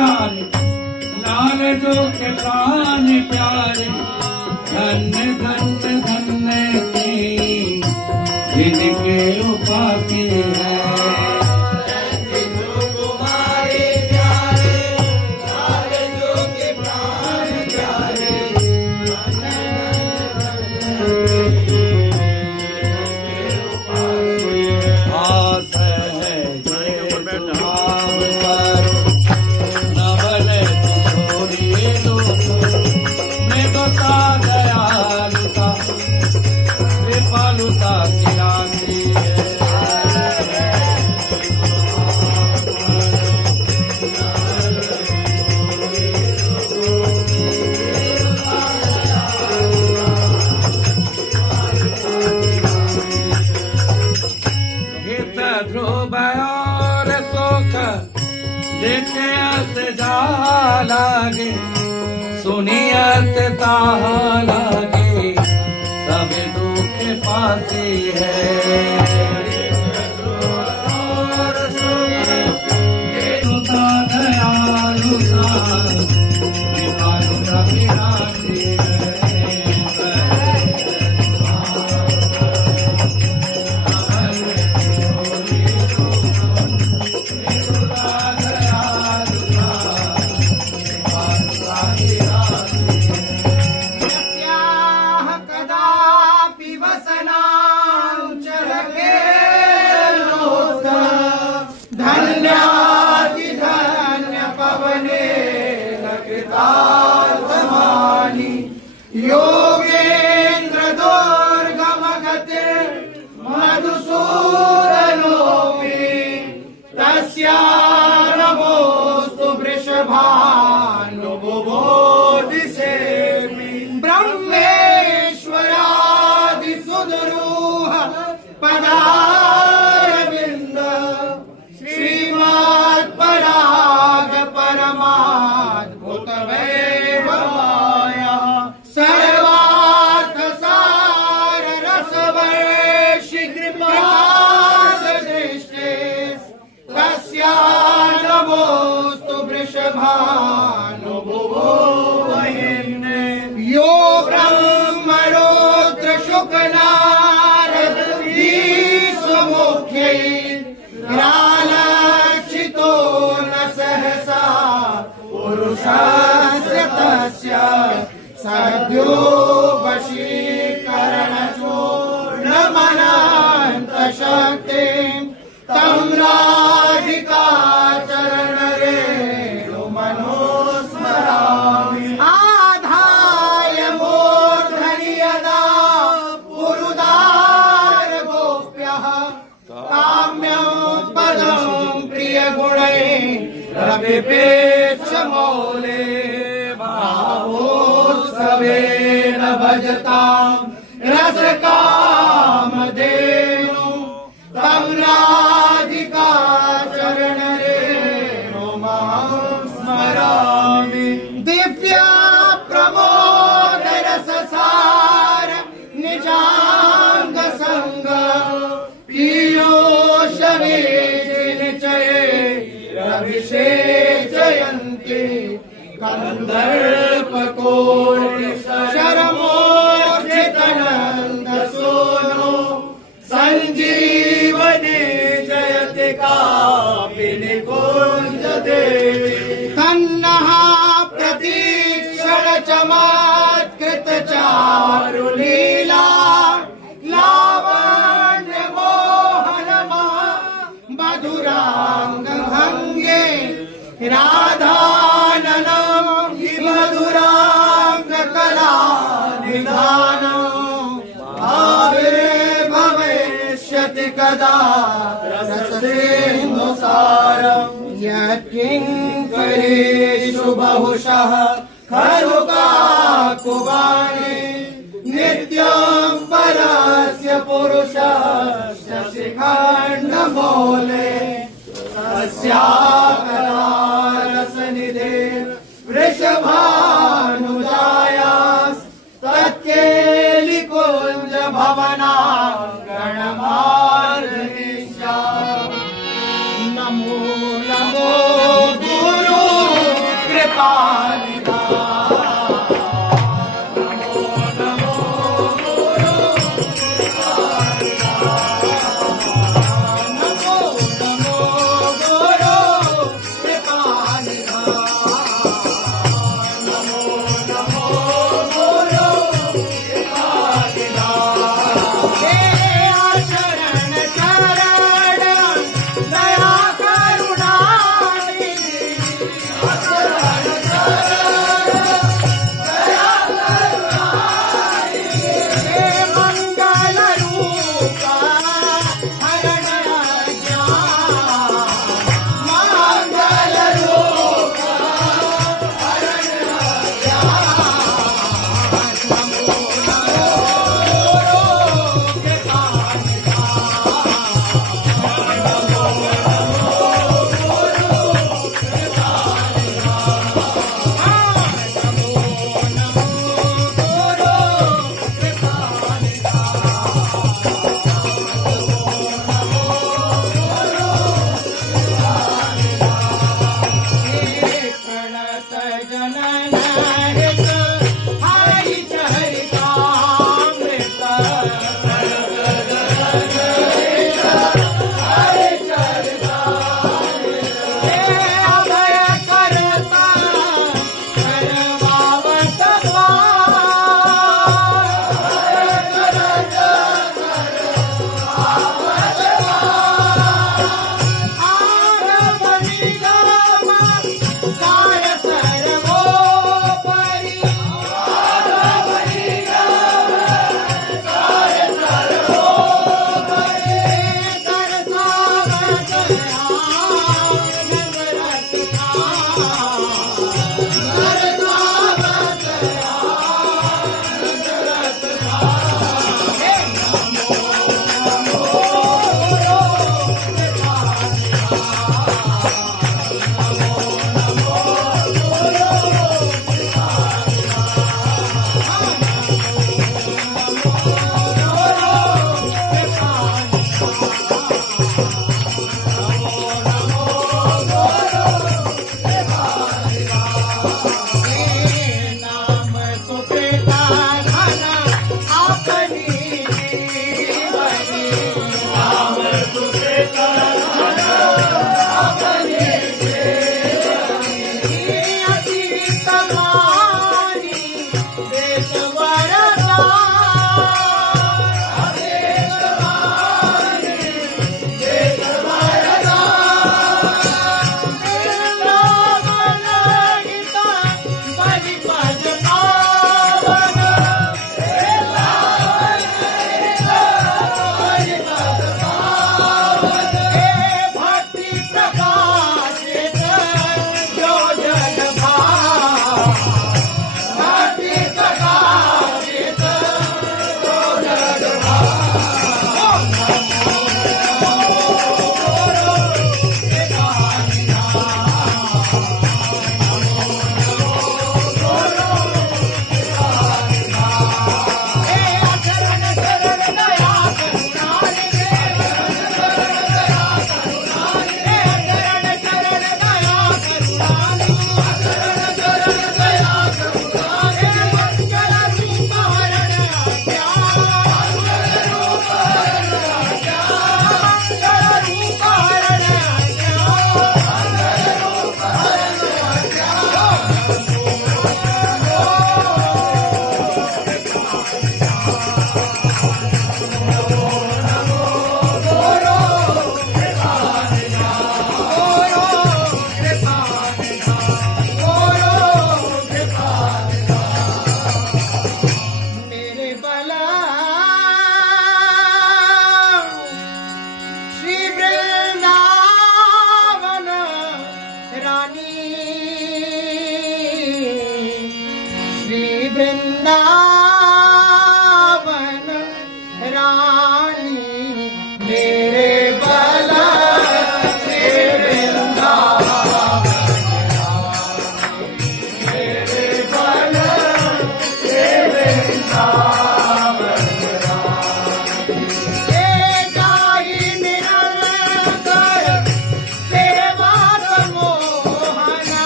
प्यारे, लाल जो के प्राण प्यारे, धन्य धन्य धन्य के जिनके उपासी है। लागे सुनियत ताहा लागे, सब दुख पाते हैं। योगेन्द्र दुर्गम गति मधुसूदनोऽपि तस्या नमोऽस्तु वृषभानुबुबोधिसेऽपि ब्रह्मेश्वरादिसुदरूह पदारविन्द श्रीमत्पराग परमाद्भुत यो ब्रह्मरुद्र शुकनारद विश्वमुख्यैर्ग्रालक्षितो न सहसा पुरुषस्य तस्य सद्यो वशीकरणचूर्णमनान्तशक्तिं तं राधिका मौले भावोत्सवेन भजतां रसकामधेनु तं राधिका चरणरेणुमहं स्मरामि। दिव्या प्रमोद रससार निजाङ्गसङ्ग पीयूषवीचिनिचये अभिषेचयन्ति कन्दर्पकोटि शरमोर्जितनन्दसूनो सञ्जीवने जयति कापिनि कुञ्जदेवी कन्नः प्रतीक्षण चमत्कृत चारुलीला लावण्य मोहनमा मधुराङ्गभङ्गे राधाननं मधुराङ्ग कला निधानं भावे भविष्यति कदा रससिन्धुसारं यत्किङ्करेषु बहुशः खलु काकुवानि नित्यं परस्य पुरुषस्य शिखण्डमूले तस्याकलारसनिधे वृषभानुजायास् तत्केलिकुञ्ज भवनाङ्गणमार्गीशा नमो नमो गुरु कृपा निधान। नमो नमो गुरु कृपा निधान। नमो नमो गुरु कृपा निधान। नमो नमो गुरु कृपा निधान। हे शरण शरण दया करुणा निधि। शरण शरण दया करुणा निधि। हे मंगल रूप हरण अज्ञान। मंगल रूप हरण अज्ञान। नमो नमो गुरु कृपा प्रणत जनन हृत हरि चरितामृत। प्रणत जनन हरि चरितामृत। हे अभय करता करवावत द्वार। अभय करता करवावत द्वार। आरव निगम काय सर्वोपरि। आरव निगम काय सर्वोपरि। दर्शावत आनंद रस धाम। दर्शावत आनंद रस धाम। हे नमो नमो गुरु कृपा नाम सुकृता धन आपनी जीवनी। नाम सुकृता धन आपनी जीवनी। अतिरिक्त मानी देश वरदान। अतिरिक्त मानी देश वरदान। वृंदावन गीता बलि पद पावन। वृंदावन गीता बलि पद पावन। हे भक्ति प्रकाशित जो जन भाव। भक्ति प्रकाशित जो जन भाव। नमो गुरु कृपा हे शरण शरण दया करुणा निधि। शरण दया करुणा निधि। हे शरण शरण दया करुणा निधि। शरण शरण दया करुणा निधि। हे मंगल रूप हरण अज्ञान। मंगल रूप हरण अज्ञान। मंगल रूप हरण अज्ञान। मंगल रूप हरण मेरे बला श्री वृंदावन रानी। श्री वृंदावन रानी। मेरे बला श्री वृंदावन मेरे बला श्री वृंदावन रानी। हे गाई निरंतर सेवा समोहना।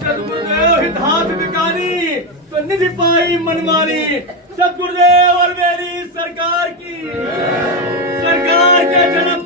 सदगुरुदेव हित हाथ बिकानी तो निधि पाई मनमानी। सदगुरुदेव और मेरी सरकार की, सरकार के जन्म